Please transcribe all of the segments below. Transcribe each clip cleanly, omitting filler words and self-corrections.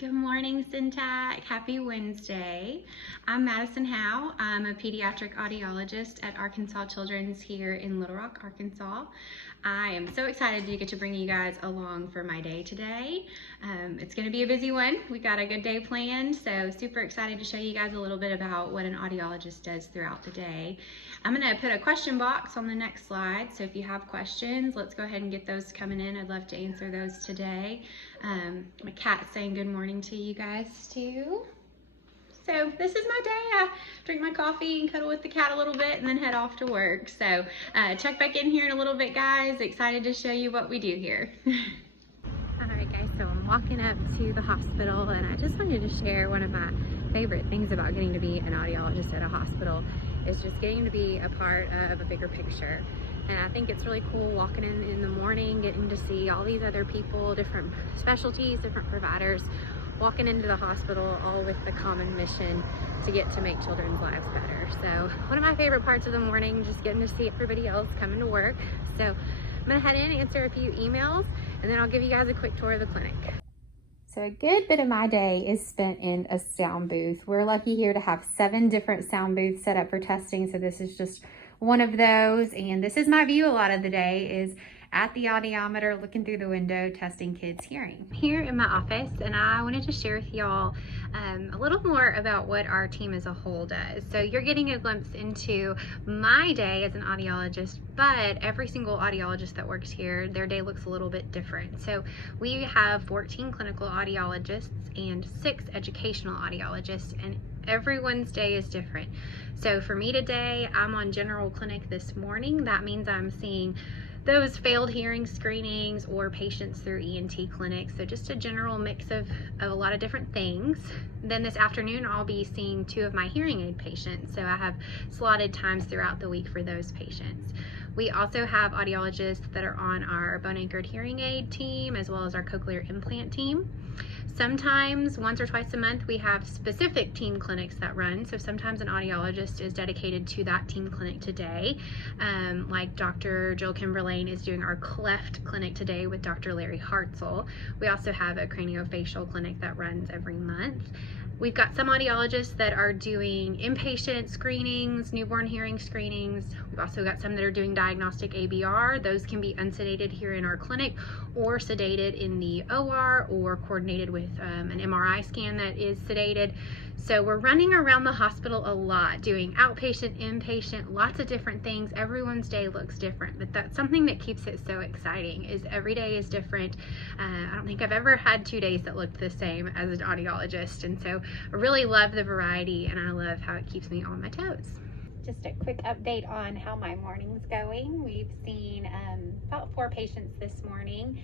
Good morning, Syntac. Happy Wednesday. I'm Madison Howe. I'm a pediatric audiologist at Arkansas Children's here in Little Rock, Arkansas. I am so excited to get to bring you guys along for my day today. It's going to be a busy one. We've got a good day planned, so super excited to show you guys a little bit about what an audiologist does throughout the day. I'm going to put a question box on the next slide, so if you have questions, let's go ahead and get those coming in. I'd love to answer those today. My cat's saying good morning to you guys too. So this is my day. I drink my coffee and cuddle with the cat a little bit and then head off to work. So check back in here in a little bit, guys. Excited to show you what we do here. Alright guys, so I'm walking up to the hospital and I just wanted to share one of my favorite things about getting to be an audiologist at a hospital is just getting to be a part of a bigger picture. And I think it's really cool walking in the morning, getting to see all these other people, different specialties, different providers, walking into the hospital all with the common mission to get to make children's lives better. So one of my favorite parts of the morning, just getting to see everybody else coming to work. So I'm gonna head in, answer a few emails, and then I'll give you guys a quick tour of the clinic. So a good bit of my day is spent in a sound booth. We're lucky here to have 7 different sound booths set up for testing, so this is just one of those, and this is my view a lot of the day, is at the audiometer looking through the window testing kids' hearing. Here in my office, and I wanted to share with y'all a little more about what our team as a whole does. So you're getting a glimpse into my day as an audiologist, but every single audiologist that works here, their day looks a little bit different. So we have 14 clinical audiologists and 6 educational audiologists, and everyone's day is different. So for me today, I'm on general clinic this morning. That means I'm seeing those failed hearing screenings or patients through ENT clinics. So just a general mix of a lot of different things. Then this afternoon, I'll be seeing 2 of my hearing aid patients. So I have slotted times throughout the week for those patients. We also have audiologists that are on our bone anchored hearing aid team, as well as our cochlear implant team. Sometimes once or twice a month we have specific teen clinics that run, so sometimes an audiologist is dedicated to that teen clinic today, like Dr. Jill Kimberlane is doing our cleft clinic today with Dr. Larry Hartzell. We also have a craniofacial clinic that runs every month. We've got some audiologists that are doing inpatient screenings, newborn hearing screenings. We've also got some that are doing diagnostic ABR. Those can be unsedated here in our clinic or sedated in the OR or coordinated with an MRI scan that is sedated. So we're running around the hospital a lot, doing outpatient, inpatient, lots of different things. Everyone's day looks different, but that's something that keeps it so exciting, is every day is different. I don't think I've ever had 2 days that looked the same as an audiologist, and so I really love the variety and I love how it keeps me on my toes. Just a quick update on how my morning's going. We've seen about 4 patients this morning.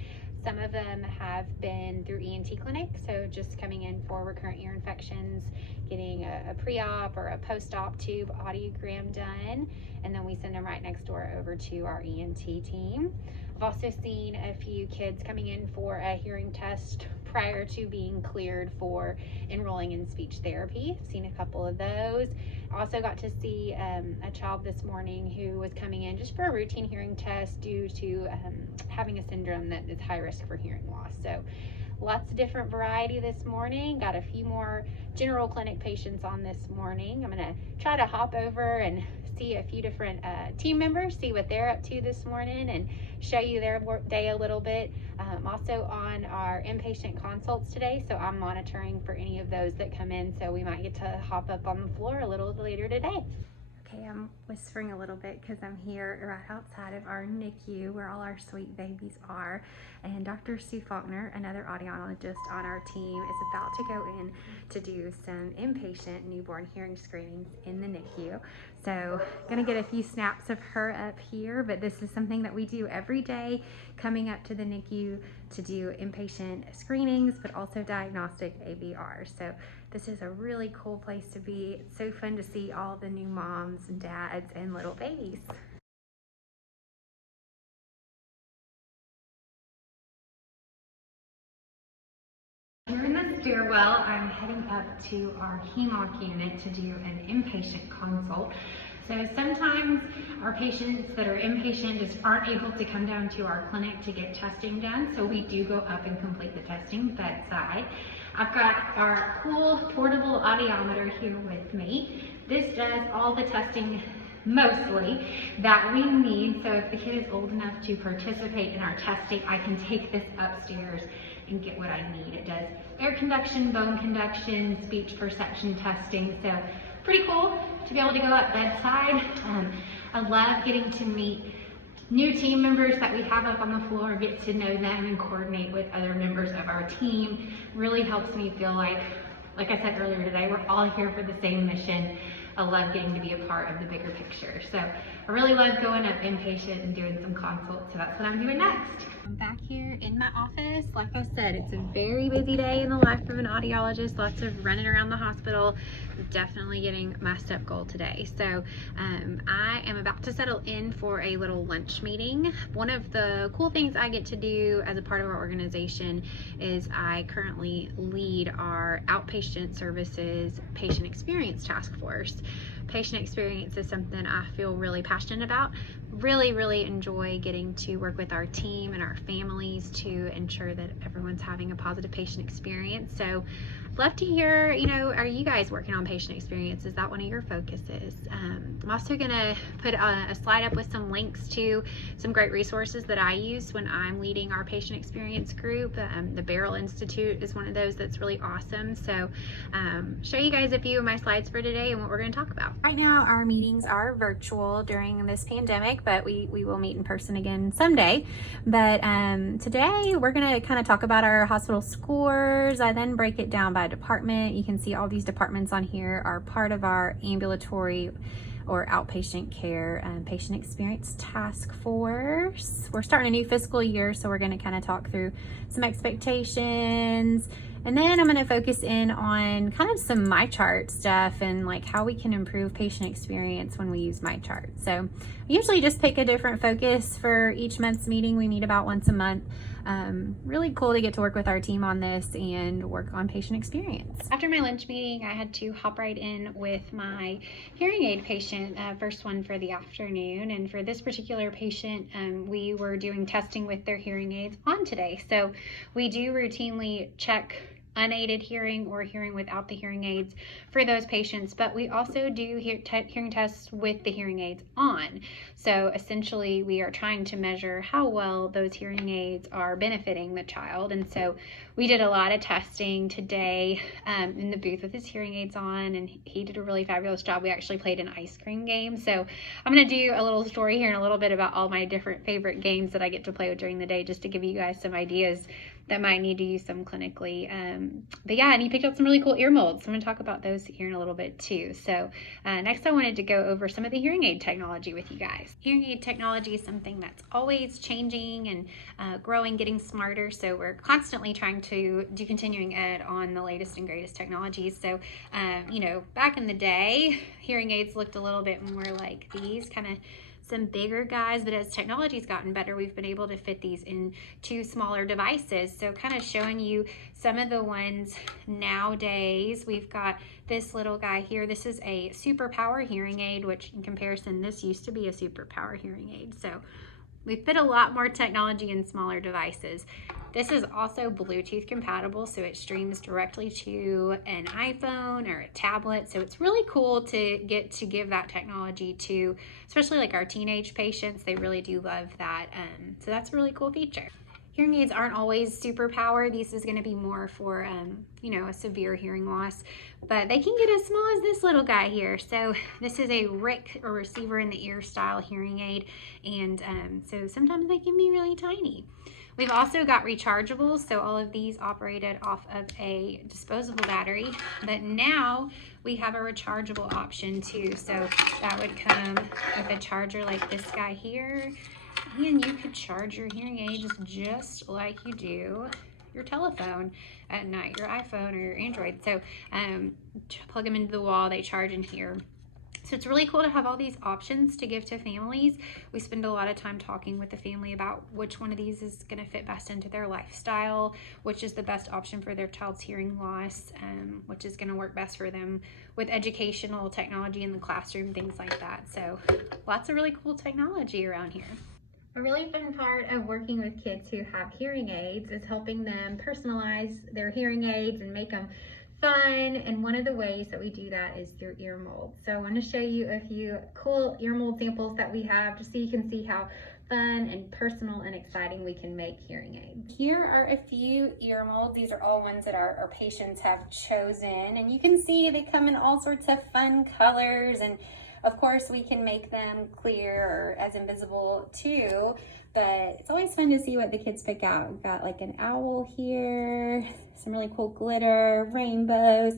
Some of them have been through ENT clinic, so just coming in for recurrent ear infections, getting a pre-op or a post-op tube audiogram done, and then we send them right next door over to our ENT team. I've also seen a few kids coming in for a hearing test prior to being cleared for enrolling in speech therapy. I've seen a couple of those. I also got to see a child this morning who was coming in just for a routine hearing test due to having a syndrome that is high risk for hearing loss. So lots of different variety this morning. Got a few more general clinic patients on this morning. I'm gonna try to hop over and see a few different team members, see what they're up to this morning, and show you their work day a little bit. Also on our inpatient consults today, so I'm monitoring for any of those that come in, so we might get to hop up on the floor a little later today. Okay, I'm whispering a little bit because I'm here right outside of our NICU where all our sweet babies are, and Dr. Sue Faulkner, another audiologist on our team, is about to go in to do some inpatient newborn hearing screenings in the NICU. So gonna get a few snaps of her up here, but this is something that we do every day coming up to the NICU to do inpatient screenings, but also diagnostic ABR. So this is a really cool place to be. It's so fun to see all the new moms and dads and little babies. Here in the stairwell, I'm heading up to our HEMOC unit to do an inpatient consult. So sometimes our patients that are inpatient just aren't able to come down to our clinic to get testing done, so we do go up and complete the testing bedside. I've got our cool portable audiometer here with me. This does all the testing mostly that we need. So if the kid is old enough to participate in our testing, I can take this upstairs and get what I need. It does air conduction, bone conduction, speech perception testing. So pretty cool to be able to go at bedside. I love getting to meet new team members that we have up on the floor, get to know them and coordinate with other members of our team. Really helps me feel like I said earlier today, we're all here for the same mission. I love getting to be a part of the bigger picture. So I really love going up inpatient and doing some consults, so that's what I'm doing next. I'm back here in my office. Like I said, it's a very busy day in the life of an audiologist, lots of running around the hospital, definitely getting my step goal today. So I am about to settle in for a little lunch meeting. One of the cool things I get to do as a part of our organization is I currently lead our outpatient services patient experience task force. Patient experience is something I feel really passionate about. Really enjoy getting to work with our team and our families to ensure that everyone's having a positive patient experience. So I'd love to hear, are you guys working on patient experience? Is that one of your focuses? I'm also gonna put a slide up with some links to some great resources that I use when I'm leading our patient experience group. The Barrel Institute is one of those that's really awesome. So show you guys a few of my slides for today and what we're gonna talk about. Right now, our meetings are virtual during this pandemic, but we will meet in person again someday. But today we're gonna kind of talk about our hospital scores. I then break it down by department. You can see all these departments on here are part of our ambulatory or outpatient care patient experience task force. We're starting a new fiscal year, so we're gonna kind of talk through some expectations. And then I'm going to focus in on kind of some MyChart stuff and like how we can improve patient experience when we use MyChart. So I usually just pick a different focus for each month's meeting. We meet about once a month. Really cool to get to work with our team on this and work on patient experience. After my lunch meeting, I had to hop right in with my hearing aid patient, first one for the afternoon. And for this particular patient, we were doing testing with their hearing aids on today. So we do routinely check unaided hearing or hearing without the hearing aids for those patients, but we also do hearing tests with the hearing aids on. So essentially we are trying to measure how well those hearing aids are benefiting the child. And so we did a lot of testing today in the booth with his hearing aids on, and he did a really fabulous job. We actually played an ice cream game. So I'm going to do a little story here in a little bit about all my different favorite games that I get to play with during the day, just to give you guys some ideas that might need to use them clinically. But yeah, and he picked up some really cool ear molds. So I'm going to talk about those here in a little bit too. So next I wanted to go over some of the hearing aid technology with you guys. Hearing aid technology is something that's always changing and growing, getting smarter. So we're constantly trying to do continuing ed on the latest and greatest technologies. So, back in the day, hearing aids looked a little bit more like these, kind of some bigger guys, but as technology's gotten better, we've been able to fit these into smaller devices. So kind of showing you some of the ones nowadays. We've got this little guy here. This is a super power hearing aid, which in comparison, this used to be a super power hearing aid. So we fit a lot more technology in smaller devices. This is also Bluetooth compatible, so it streams directly to an iPhone or a tablet. So it's really cool to get to give that technology to, especially like our teenage patients. They really do love that. So that's a really cool feature. Hearing aids aren't always super power. This is going to be more for, a severe hearing loss, but they can get as small as this little guy here. So this is a RIC, or receiver in the ear style hearing aid. And so sometimes they can be really tiny. We've also got rechargeables, so all of these operated off of a disposable battery, but now we have a rechargeable option too. So that would come with a charger like this guy here, and you could charge your hearing aids just like you do your telephone at night, your iPhone or your Android. So plug them into the wall, they charge in here. So it's really cool to have all these options to give to families. We spend a lot of time talking with the family about which one of these is going to fit best into their lifestyle, which is the best option for their child's hearing loss, which is going to work best for them with educational technology in the classroom, things like that. So lots of really cool technology around here. A really fun part of working with kids who have hearing aids is helping them personalize their hearing aids and make them fun. And one of the ways that we do that is through ear molds. So I want to show you a few cool ear mold samples that we have just so you can see how fun and personal and exciting we can make hearing aids. Here are a few ear molds. These are all ones that our patients have chosen, and you can see they come in all sorts of fun colors, and of course we can make them clear or as invisible too, but it's always fun to see what the kids pick out. We've got like an owl here, some really cool glitter, rainbows,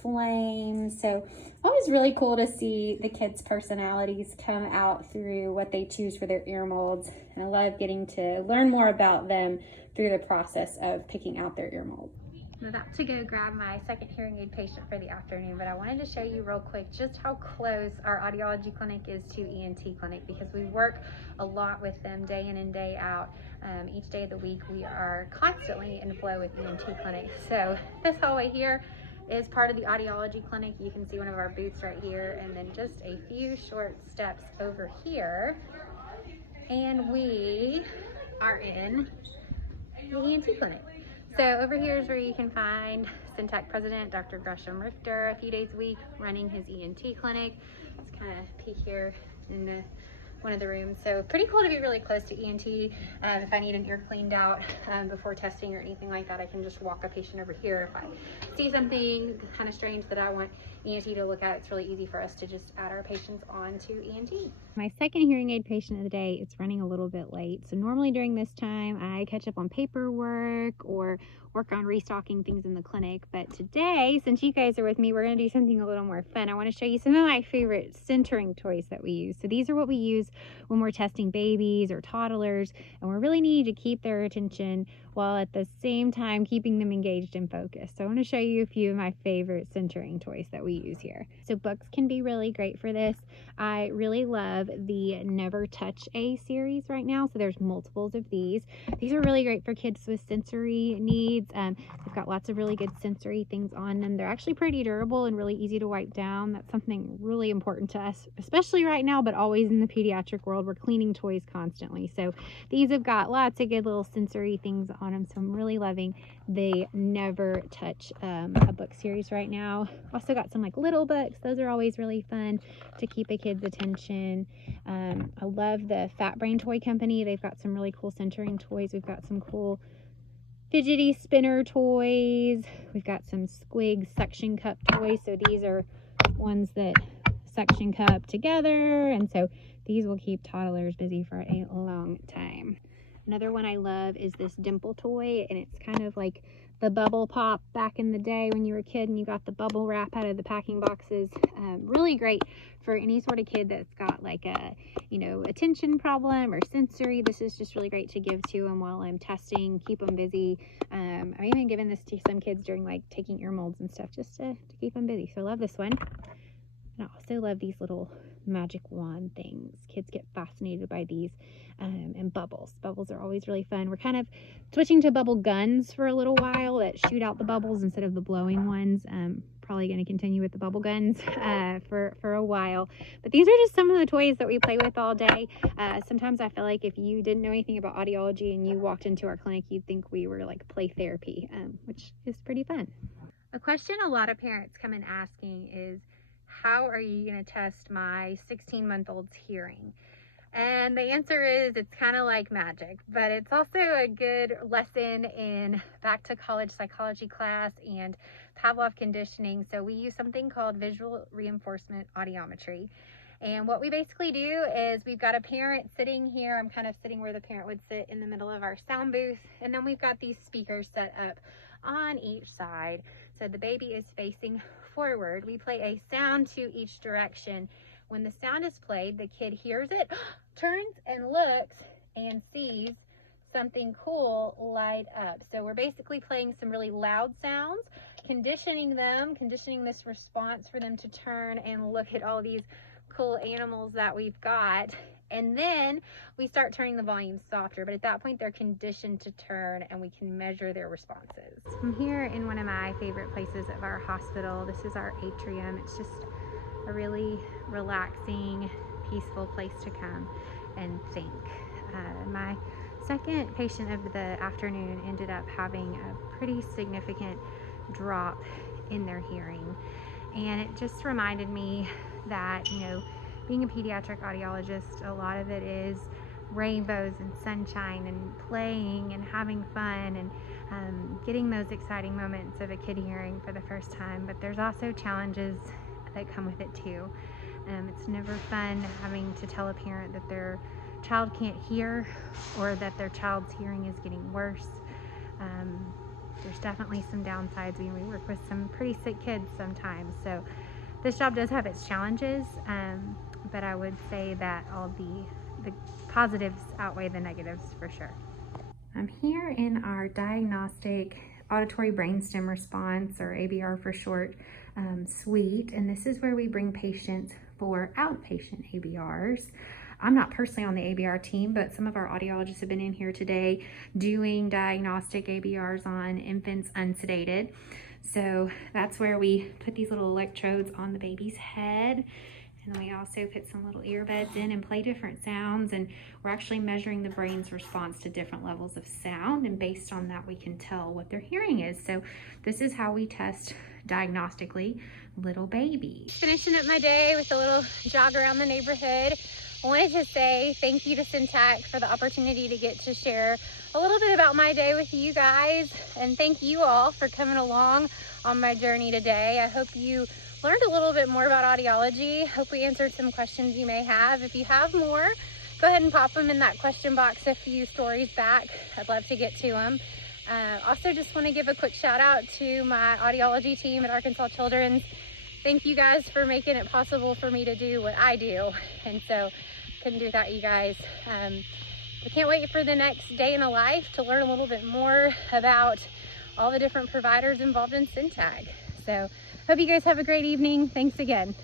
flames. So always really cool to see the kids' personalities come out through what they choose for their ear molds. And I love getting to learn more about them through the process of picking out their ear molds. I'm about to go grab my second hearing aid patient for the afternoon, but I wanted to show you real quick just how close our audiology clinic is to ENT clinic, because we work a lot with them day in and day out. Each day of the week we are constantly in flow with ENT clinic. So this hallway here is part of the audiology clinic. You can see one of our booths right here, and then just a few short steps over here and we are in the ENT clinic. So over here is where you can find Syntec President Dr. Gresham Richter a few days a week running his ENT clinic. Let's kind of peek here in one of the rooms. So pretty cool to be really close to ENT. If I need an ear cleaned out before testing or anything like that, I can just walk a patient over here. If I see something kind of strange that I want ENT to look at, it's really easy for us to just add our patients on to ENT. My second hearing aid patient of the day, it's running a little bit late. So normally during this time, I catch up on paperwork or work on restocking things in the clinic. But today, since you guys are with me, we're gonna do something a little more fun. I wanna show you some of my favorite centering toys that we use. So these are what we use when we're testing babies or toddlers, and we really need to keep their attention while at the same time keeping them engaged and focused. So I wanna show you a few of my favorite centering toys that we use here. So books can be really great for this. I really love the Never Touch A series right now. So there's multiples of these. These are really great for kids with sensory needs. They've got lots of really good sensory things on them. They're actually pretty durable and really easy to wipe down. That's something really important to us, especially right now, but always in the pediatric world. We're cleaning toys constantly. So these have got lots of good little sensory things on them. So I'm really loving the Never Touch a book series right now. Also got some like little books. Those are always really fun to keep a kid's attention. I love the Fat Brain Toy Company. They've got some really cool centering toys. We've got some cool fidgety spinner toys. We've got some Squig suction cup toys. So these are ones that suction cup together, and so these will keep toddlers busy for a long time. Another one I love is this dimple toy, and it's kind of like the bubble pop back in the day when you were a kid and you got the bubble wrap out of the packing boxes. Really great for any sort of kid that's got like a, attention problem or sensory. This is just really great to give to them while I'm testing, keep them busy. I've even given this to some kids during like taking ear molds and stuff just to keep them busy. So I love this one. And I also love these little magic wand things. Kids get fascinated by these. And bubbles. Bubbles are always really fun. We're kind of switching to bubble guns for a little while that shoot out the bubbles instead of the blowing ones. Probably going to continue with the bubble guns for a while. But these are just some of the toys that we play with all day. Sometimes I feel like if you didn't know anything about audiology and you walked into our clinic, you'd think we were like play therapy, which is pretty fun. A question a lot of parents come in asking is, how are you going to test my 16-month-old's hearing? And the answer is, it's kind of like magic, but it's also a good lesson in back to college psychology class and Pavlov conditioning. So we use something called visual reinforcement audiometry. And what we basically do is we've got a parent sitting here. I'm kind of sitting where the parent would sit in the middle of our sound booth. And then we've got these speakers set up on each side. So the baby is facing forward. We play a sound to each direction. When the sound is played, the kid hears it, turns and looks and sees something cool light up. So we're basically playing some really loud sounds, conditioning this response for them to turn and look at all these cool animals that we've got. And then we start turning the volume softer, but at that point they're conditioned to turn and we can measure their responses. I'm here in one of my favorite places of our hospital. This is our atrium. It's just a really relaxing, peaceful place to come and think. My second patient of the afternoon ended up having a pretty significant drop in their hearing, and it just reminded me that, you know, being a pediatric audiologist, a lot of it is rainbows and sunshine and playing and having fun and getting those exciting moments of a kid hearing for the first time. But there's also challenges that come with it too. It's never fun having to tell a parent that their child can't hear or that their child's hearing is getting worse. There's definitely some downsides. We work with some pretty sick kids sometimes, so this job does have its challenges, but I would say that all the positives outweigh the negatives for sure. I'm here in our diagnostic auditory brainstem response, or ABR for short, suite, and this is where we bring patients for outpatient ABRs. I'm not personally on the ABR team, but some of our audiologists have been in here today doing diagnostic ABRs on infants unsedated. So that's where we put these little electrodes on the baby's head, and we also put some little earbuds in and play different sounds, and we're actually measuring the brain's response to different levels of sound, and based on that we can tell what their hearing is. So this is how we test diagnostically little babies. Finishing up my day with a little jog around the neighborhood. I wanted to say thank you to Syntac for the opportunity to get to share a little bit about my day with you guys, and thank you all for coming along on my journey today. I hope you learned a little bit more about audiology. Hope we answered some questions you may have. If you have more, go ahead and pop them in that question box a few stories back. I'd love to get to them. Also just want to give a quick shout out to my audiology team at Arkansas Children's. Thank you guys for making it possible for me to do what I do, and so couldn't do without you guys. I can't wait for the next day in the life to learn a little bit more about all the different providers involved in Syntac. So hope you guys have a great evening. Thanks again.